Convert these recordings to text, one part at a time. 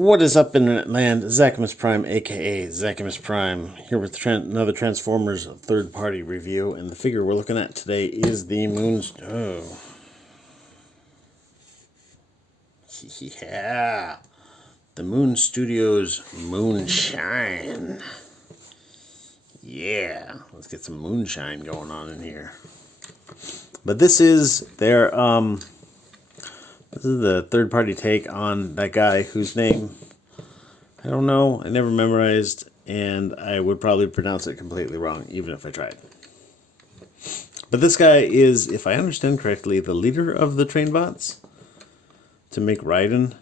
What is up, Internet Land? Zachamus Prime, aka Zachamus Prime, here with another Transformers third-party review, and the figure we're looking at today is the yeah, the Moon Studios Moonshine. Yeah, let's get some moonshine going on in here. But this is their this is the third-party take on that guy whose name I don't know, I never memorized, and I would probably pronounce it completely wrong, even if I tried. But this guy is, if I understand correctly, the leader of the Trainbots to make Raiden.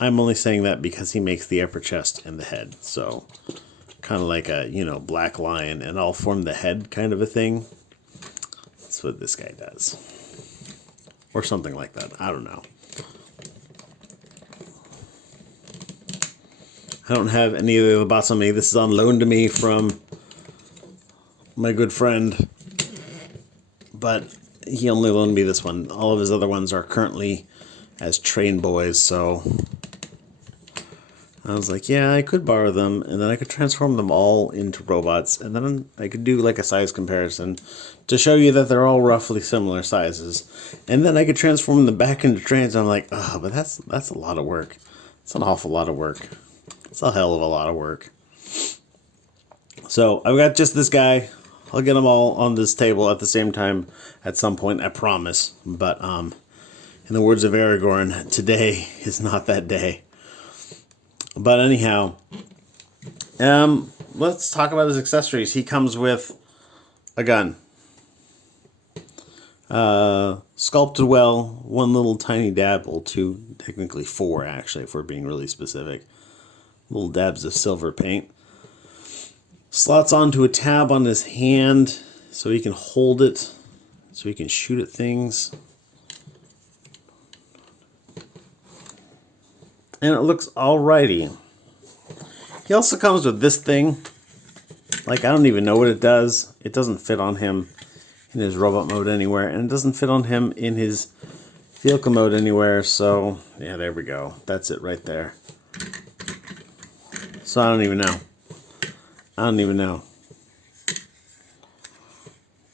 I'm only saying that because he makes the upper chest and the head, so kind of like a, Black Lion, and I'll form the head kind of a thing. That's what this guy does. Or something like that. I don't know. I don't have any of the other bots on me. This is on loan to me from my good friend. But he only loaned me this one. All of his other ones are currently as train boys, so I was like, yeah, I could borrow them, and then I could transform them all into robots, and then I could do like a size comparison to show you that they're all roughly similar sizes. And then I could transform them back into trains, and I'm like, oh, but that's a lot of work. It's an awful lot of work. It's a hell of a lot of work. So I've got just this guy. I'll get them all on this table at the same time at some point, I promise. But in the words of Aragorn, today is not that day. But anyhow, let's talk about his accessories. He comes with a gun. Sculpted well, one little tiny dab, well, two, technically four actually, if we're being really specific. Little dabs of silver paint. Slots onto a tab on his hand so he can hold it, so he can shoot at things. And it looks alrighty. He also comes with this thing. Like, I don't even know what it does. It doesn't fit on him in his robot mode anywhere, and it doesn't fit on him in his vehicle mode anywhere, so yeah, there we go. That's it right there. So I don't even know.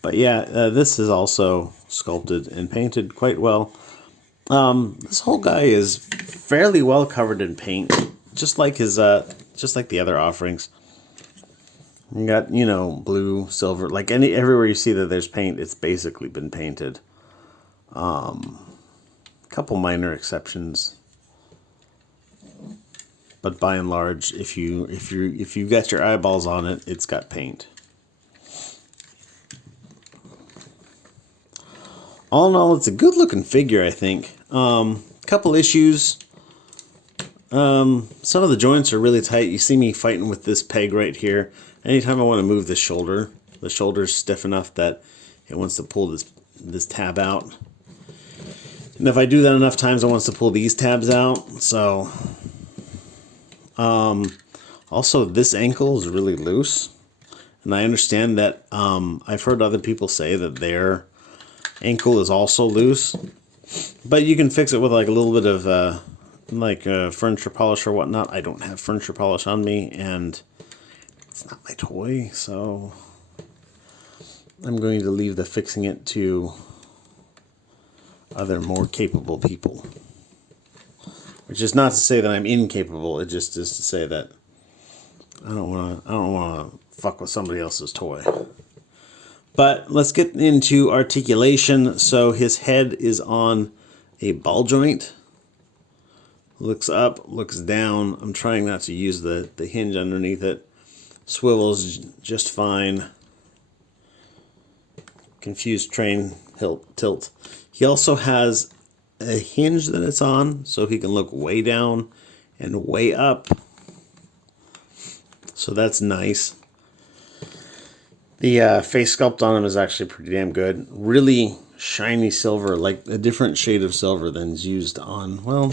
But yeah, this is also sculpted and painted quite well. This whole guy is fairly well covered in paint, just like the other offerings. You got, blue, silver, like everywhere you see that there's paint, it's basically been painted. Couple minor exceptions. But by and large, if you got your eyeballs on it, it's got paint. All in all, it's a good looking figure, I think. Couple issues. Some of the joints are really tight. You see me fighting with this peg right here. Anytime I want to move the shoulder's stiff enough that it wants to pull this tab out. And if I do that enough times, it wants to pull these tabs out. So also, this ankle is really loose, and I understand that I've heard other people say that their ankle is also loose, but you can fix it with like a little bit of furniture polish or whatnot. I don't have furniture polish on me, and it's not my toy, so I'm going to leave the fixing it to other more capable people. Which is not to say that I'm incapable. It just is to say that I don't want to fuck with somebody else's toy. But let's get into articulation. So his head is on a ball joint. Looks up, looks down. I'm trying not to use the hinge underneath it. Swivels just fine. Confused train tilt. He also has a hinge that it's on, so he can look way down and way up. So that's nice. The face sculpt on him is actually pretty damn good. Really shiny silver, like a different shade of silver than is used on, well,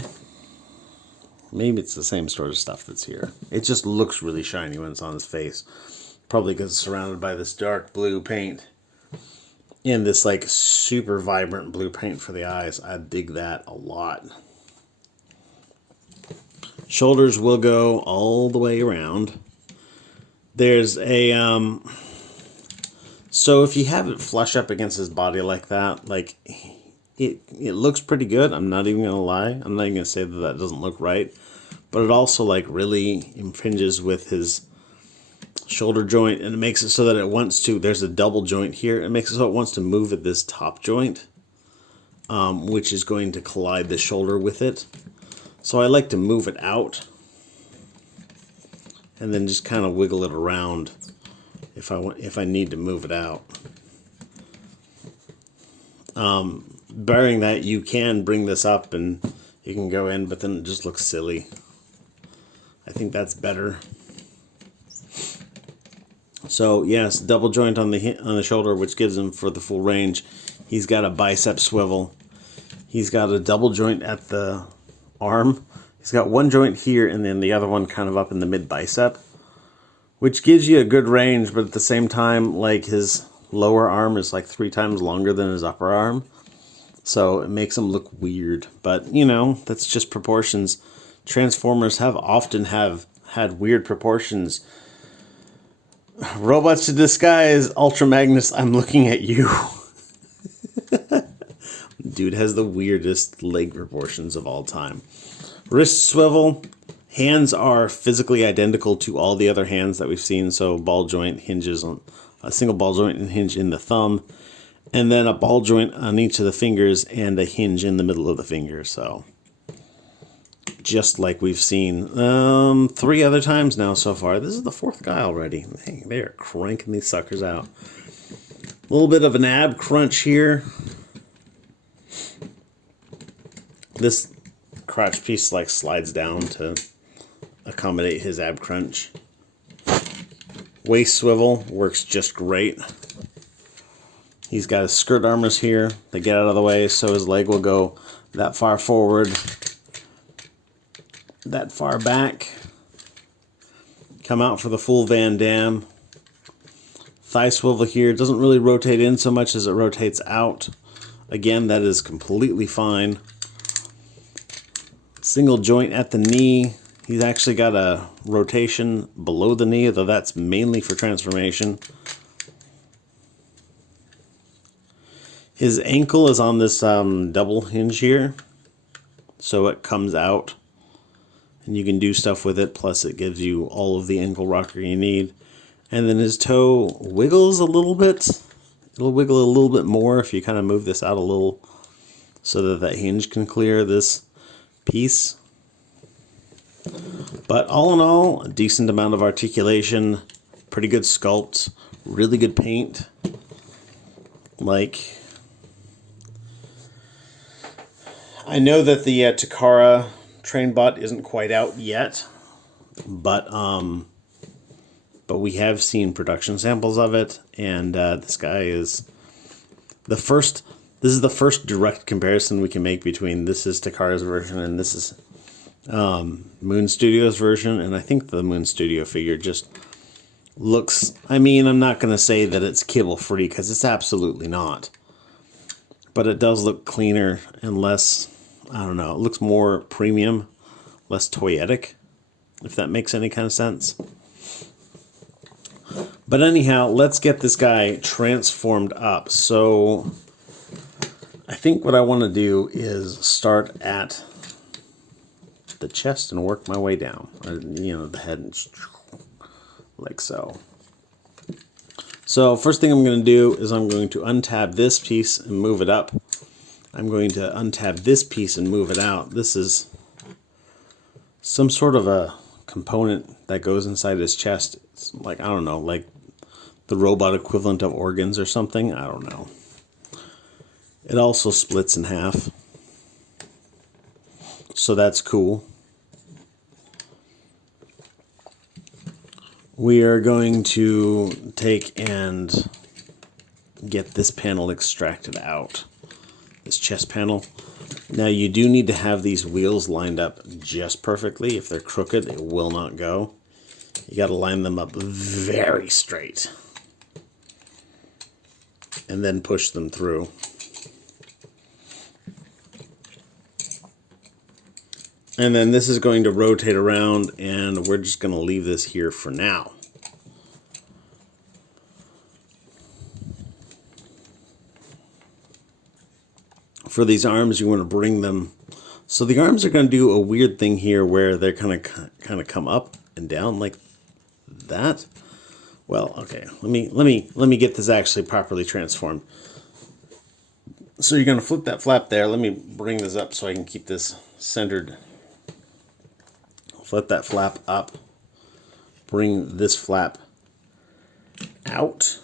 maybe it's the same sort of stuff that's here. It just looks really shiny when it's on his face. Probably because it's surrounded by this dark blue paint. And this like super vibrant blue paint for the eyes. I dig that a lot. Shoulders will go all the way around. There's a, so if you have it flush up against his body like that, like, it looks pretty good. I'm not even going to lie. I'm not even going to say that that doesn't look right. But it also, like, really impinges with his shoulder joint, and it makes it so that it wants to, there's a double joint here. It makes it so it wants to move at this top joint, which is going to collide the shoulder with it. So I like to move it out and then just kind of wiggle it around if I need to move it out. Barring that, you can bring this up and you can go in, but then it just looks silly. I think that's better. So yes, double joint on the shoulder, which gives him for the full range. He's got a bicep swivel. He's got a double joint at the arm. He's got one joint here and then the other one kind of up in the mid bicep, which gives you a good range, but at the same time, like, his lower arm is like 3 times longer than his upper arm. So it makes him look weird, but you know, that's just proportions. Transformers have often had weird proportions. Robots to disguise, Ultra Magnus, I'm looking at you. Dude has the weirdest leg proportions of all time. Wrist swivel. Hands are physically identical to all the other hands that we've seen. So ball joint hinges on a single ball joint and hinge in the thumb. And then a ball joint on each of the fingers and a hinge in the middle of the finger. So just like we've seen 3 other times now so far. This is the 4th guy already. Dang, they are cranking these suckers out. A little bit of an ab crunch here. This crotch piece like slides down to accommodate his ab crunch. Waist swivel works just great. He's got his skirt armors here. They get out of the way so his leg will go that far forward, that far back. Come out for the full Van Damme. Thigh swivel here. Doesn't really rotate in so much as it rotates out. Again, that is completely fine. Single joint at the knee. He's actually got a rotation below the knee, though that's mainly for transformation. His ankle is on this double hinge here, so it comes out and you can do stuff with it, plus it gives you all of the ankle rocker you need. And then his toe wiggles a little bit. It'll wiggle a little bit more if you kind of move this out a little so that that hinge can clear this piece. But all in all, a decent amount of articulation, pretty good sculpt, really good paint. Like, I know that the Takara train bot isn't quite out yet, but we have seen production samples of it, and this guy is the first. This is the first direct comparison we can make between this is Takara's version and this is Moon Studio's version, and I think the Moon Studio figure just looks, I mean, I'm not going to say that it's kibble free because it's absolutely not, but it does look cleaner and less, I don't know, it looks more premium, less toyetic, if that makes any kind of sense. But anyhow, let's get this guy transformed up. So I think what I want to do is start at the chest and work my way down. You know, the head, and like so. So first thing I'm going to do is I'm going to untab this piece and move it up. I'm going to untab this piece and move it out. This is some sort of a component that goes inside his chest. It's like, I don't know, like the robot equivalent of organs or something. I don't know. It also splits in half. So that's cool. We are going to take and get this panel extracted out. This chest panel. Now you do need to have these wheels lined up just perfectly. If they're crooked, it will not go. You got to line them up very straight. And then push them through. And then this is going to rotate around, and we're just going to leave this here for now. For these arms, you want to bring them. So the arms are going to do a weird thing here where they're kind of come up and down like that. Well, okay. Let me get this actually properly transformed. So you're going to flip that flap there. Let me bring this up so I can keep this centered. Flip that flap up. Bring this flap out.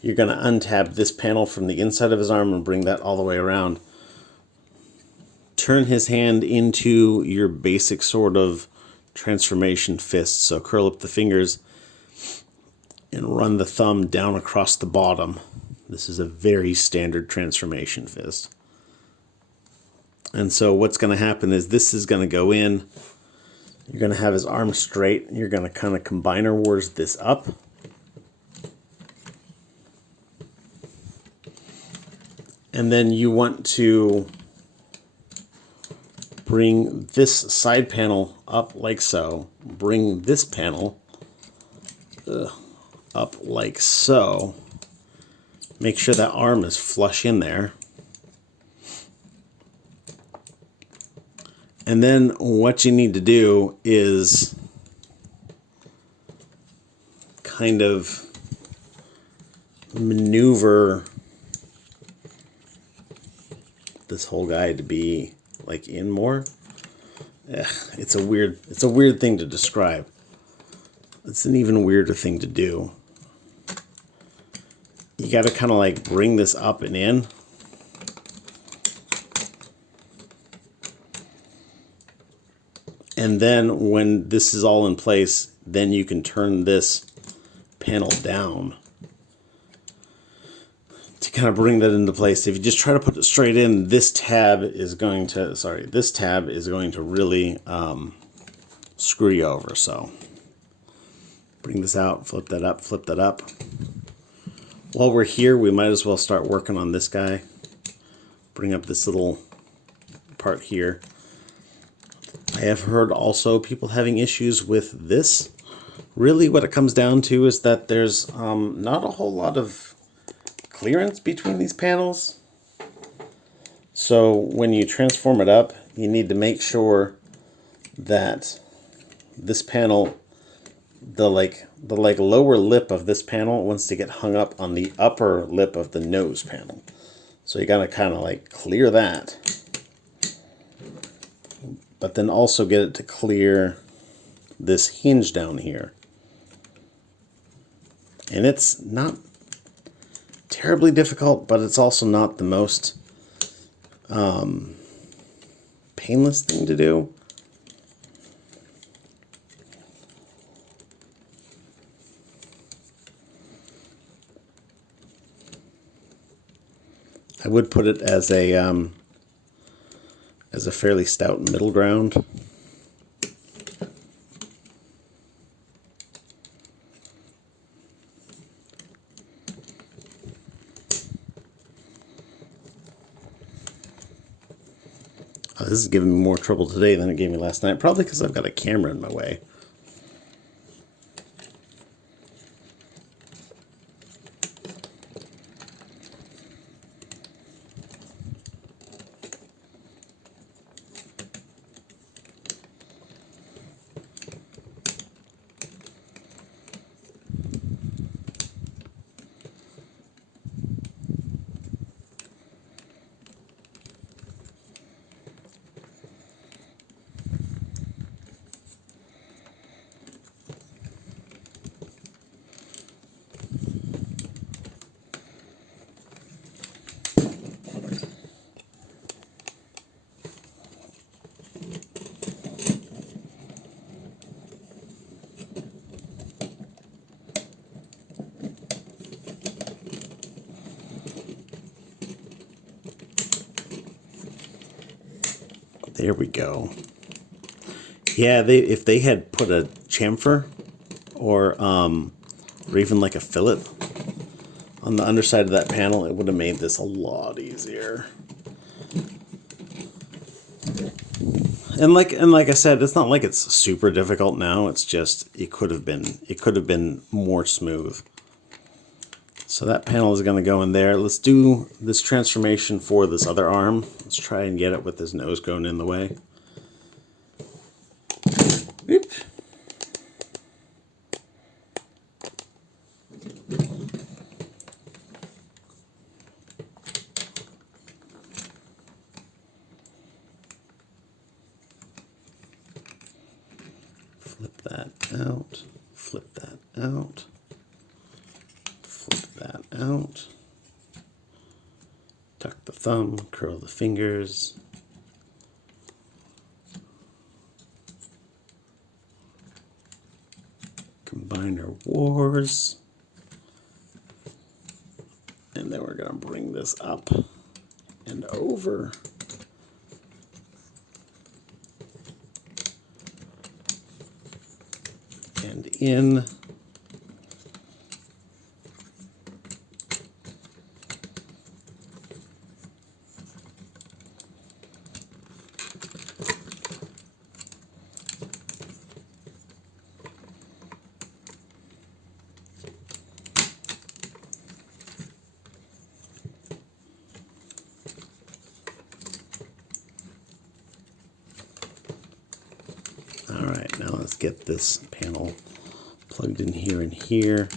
You're going to untab this panel from the inside of his arm and bring that all the way around. Turn his hand into your basic sort of transformation fist. So curl up the fingers and run the thumb down across the bottom. This is a very standard transformation fist. And so what's going to happen is this is going to go in. You're going to have his arm straight. You're going to kind of combiner wars this up. And then you want to bring this side panel up like so. Bring this panel up like so. Make sure that arm is flush in there. And then what you need to do is kind of maneuver this whole guy to be like in more. It's a weird thing to describe. It's an even weirder thing to do. You got to kind of like bring this up and in. And then when this is all in place, then you can turn this panel down to kind of bring that into place. If you just try to put it straight in, this tab is going to really screw you over. So bring this out, flip that up, flip that up. While we're here, we might as well start working on this guy. Bring up this little part here. I have heard also people having issues with this. Really what it comes down to is that there's not a whole lot of clearance between these panels. So when you transform it up, you need to make sure that this panel, the lower lip of this panel wants to get hung up on the upper lip of the nose panel. So you gotta kind of like clear that. But then also get it to clear this hinge down here. And it's not terribly difficult, but it's also not the most painless thing to do. I would put it as a fairly stout middle ground. This is giving me more trouble today than it gave me last night, probably because I've got a camera in my way. There we go. Yeah, if they had put a chamfer or even like a fillet on the underside of that panel, it would have made this a lot easier. And like I said, it's not like it's super difficult now. It's just it could have been more smooth. So that panel is going to go in there. Let's do this transformation for this other arm. Let's try and get it with his nose going in the way. Oop. Flip that out, flip that out, flip that out, tuck the thumb, curl the fingers, combine our wars, and then we're going to bring this up and over. And in. All right, now let's get this panel plugged in here and here.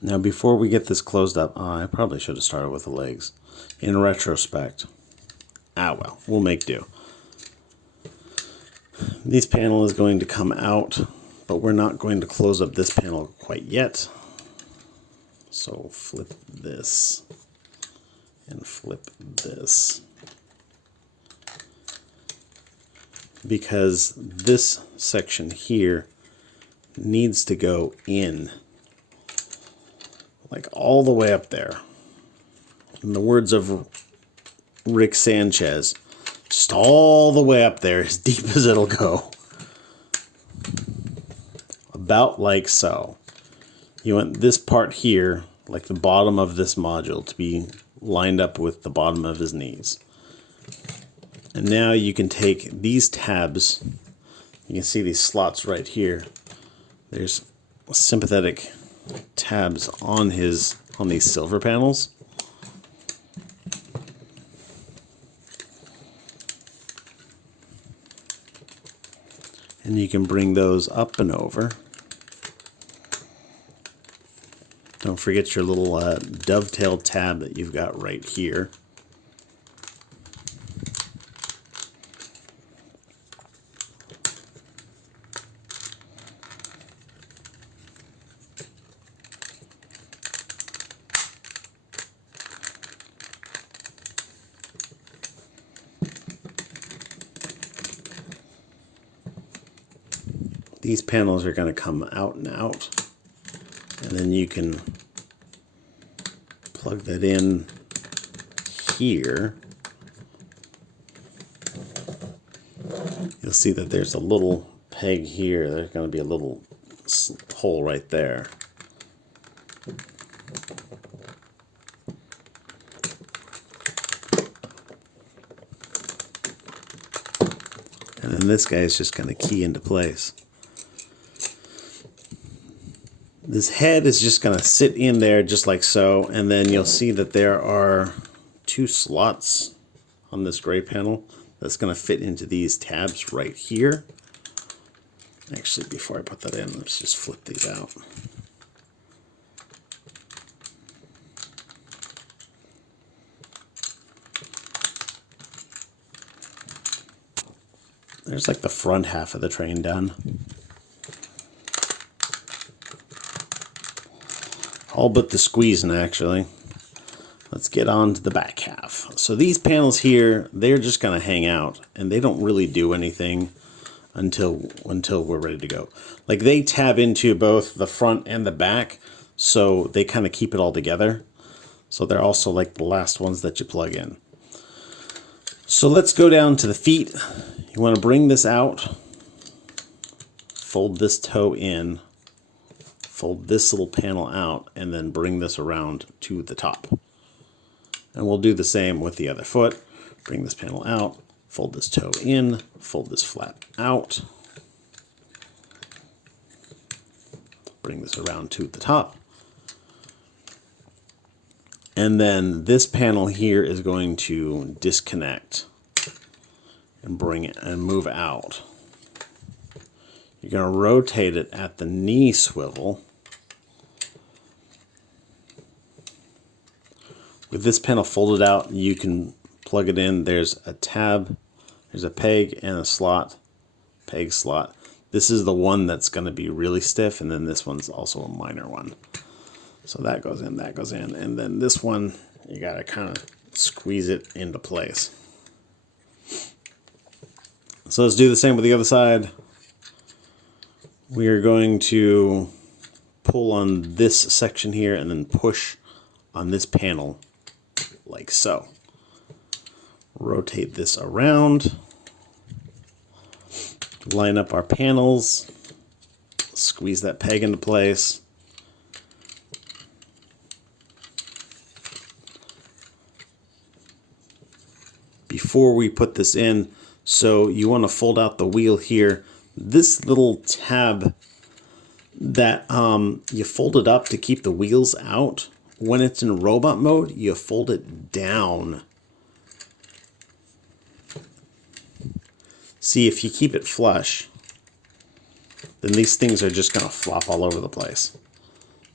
Now before we get this closed up, I probably should have started with the legs. In retrospect. Ah well, we'll make do. This panel is going to come out, but we're not going to close up this panel quite yet. So flip this and flip this. Because this section here needs to go in. Like all the way up there. In the words of Rick Sanchez, just all the way up there, as deep as it'll go. About like so. You want this part here, like the bottom of this module, to be lined up with the bottom of his knees. And now you can take these tabs, you can see these slots right here. There's sympathetic tabs on these silver panels. And you can bring those up and over. Don't forget your little dovetail tab that you've got right here. These panels are going to come out and out, and then you can plug that in here. You'll see that there's a little peg here. There's going to be a little hole right there. And then this guy is just going to key into place. This head is just going to sit in there just like so, and then you'll see that there are two slots on this gray panel that's going to fit into these tabs right here. Actually, before I put that in, let's just flip these out. There's like the front half of the train done. All but the squeezing, actually. Let's get on to the back half. So these panels here, they're just going to hang out, and they don't really do anything until we're ready to go. Like, they tab into both the front and the back, so they kind of keep it all together. So they're also like the last ones that you plug in. So let's go down to the feet. You want to bring this out fold this toe in, fold this little panel out, and then bring this around to the top. And we'll do the same with the other foot. Bring this panel out, fold this toe in, fold this flap out, bring this around to the top. And then this panel here is going to disconnect and bring it and move out. You're going to rotate it at the knee swivel. With this panel folded out, you can plug it in. There's a tab, there's a peg and a slot, peg slot. This is the one that's going to be really stiff, and then this one's also a minor one. So that goes in, and then this one, you got to kind of squeeze it into place. So let's do the same with the other side. We are going to pull on this section here and then push on this panel like so. Rotate this around, line up our panels, squeeze that peg into place. Before we put this in, so you want to fold out the wheel here. This little tab that you fold it up to keep the wheels out. When it's in robot mode, you fold it down. See, if you keep it flush, then these things are just going to flop all over the place.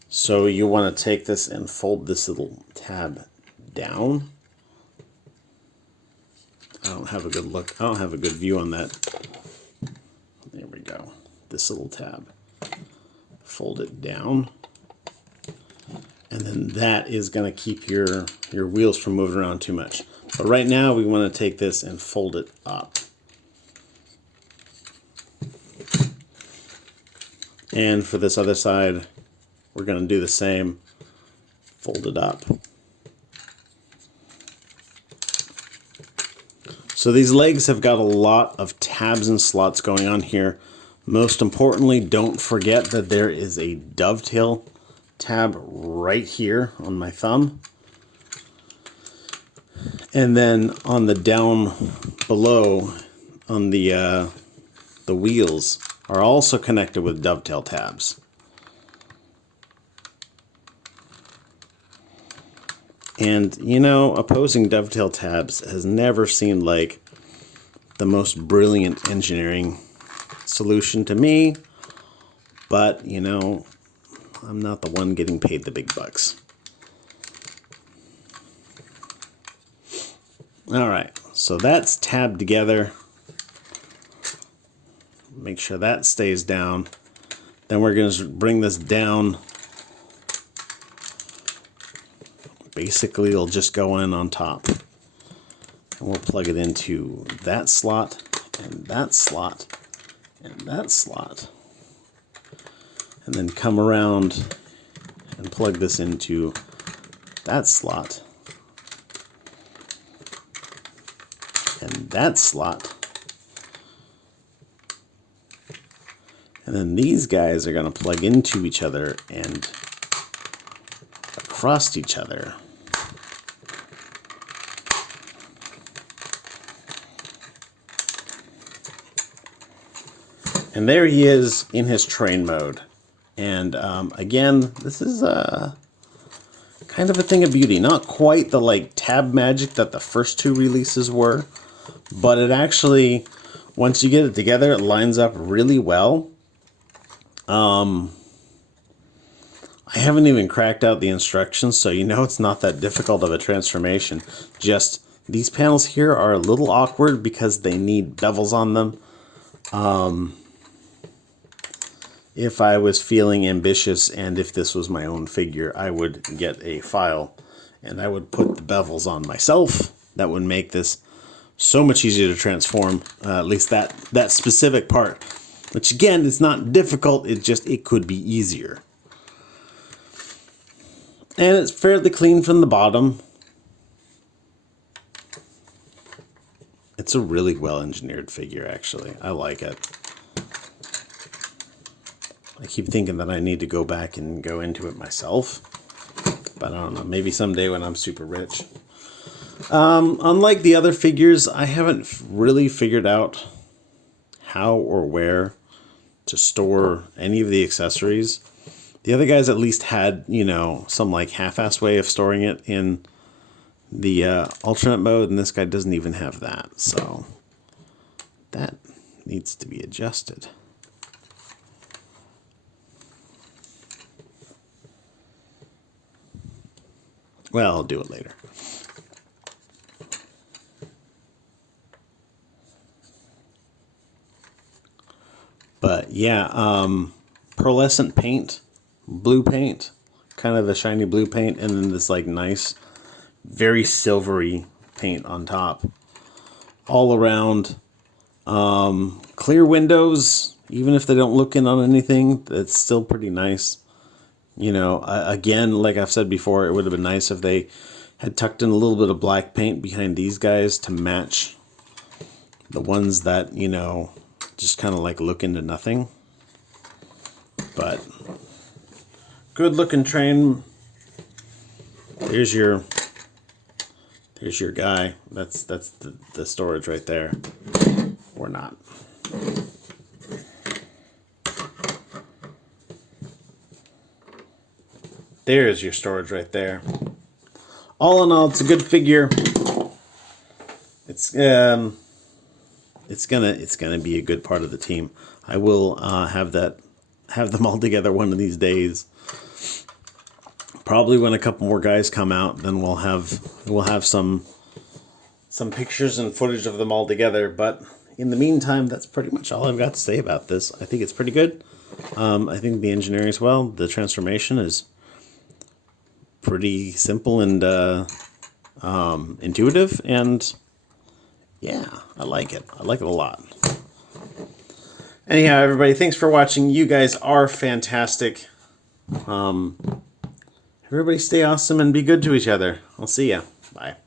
So you want to take this and fold this little tab down. I don't have a good look. I don't have a good view on that. There we go. This little tab. Fold it down. And then that is going to keep your wheels from moving around too much. But right now we want to take this and fold it up. And for this other side, we're going to do the same. Fold it up. So these legs have got a lot of tabs and slots going on here. Most importantly, don't forget that there is a dovetail tab right here on my thumb. And then on the down below, on the wheels, are also connected with dovetail tabs. And, you know, opposing dovetail tabs has never seemed like the most brilliant engineering solution to me. But, you know, I'm not the one getting paid the big bucks. All right, so that's tabbed together. Make sure that stays down. Then we're going to bring this down. Basically, it'll just go in on top. And we'll plug it into that slot, and that slot, and that slot. And then come around and plug this into that slot. And that slot. And then these guys are going to plug into each other and across each other. And there he is in his train mode. And again, this is kind of a thing of beauty. Not quite the like tab magic that the first two releases were, but it actually, once you get it together, it lines up really well. I haven't even cracked out the instructions, so you know it's not that difficult of a transformation. Just these panels here are a little awkward because they need bevels on them. If I was feeling ambitious and if this was my own figure, I would get a file and I would put the bevels on myself. That would make this so much easier to transform, at least that specific part. Which again, it's not difficult, it could be easier. And it's fairly clean from the bottom. It's a really well engineered figure, actually. I like it. I keep thinking that I need to go back and go into it myself. But I don't know, maybe someday when I'm super rich. Unlike the other figures, I haven't really figured out how or where to store any of the accessories. The other guys at least had, you know, some like half-ass way of storing it in the alternate mode, and this guy doesn't even have that. So that needs to be adjusted. Well, I'll do it later. But yeah, pearlescent paint, blue paint, kind of a shiny blue paint, and then this like nice, very silvery paint on top. All around, clear windows, even if they don't look in on anything, it's still pretty nice. You know, again, like I've said before, it would have been nice if they had tucked in a little bit of black paint behind these guys to match the ones that, you know, just kind of like look into nothing. But good looking train. There's your guy. That's the storage right there. Or not. There's your storage right there. All in all, it's a good figure. It's gonna be a good part of the team. I will have them all together one of these days. Probably when a couple more guys come out, then we'll have some pictures and footage of them all together. But in the meantime, that's pretty much all I've got to say about this. I think it's pretty good. I think the engineering as well. The transformation is pretty simple and intuitive, and yeah, I like it. I like it a lot. Anyhow, everybody, thanks for watching. You guys are fantastic. Everybody stay awesome and be good to each other. I'll see ya. Bye.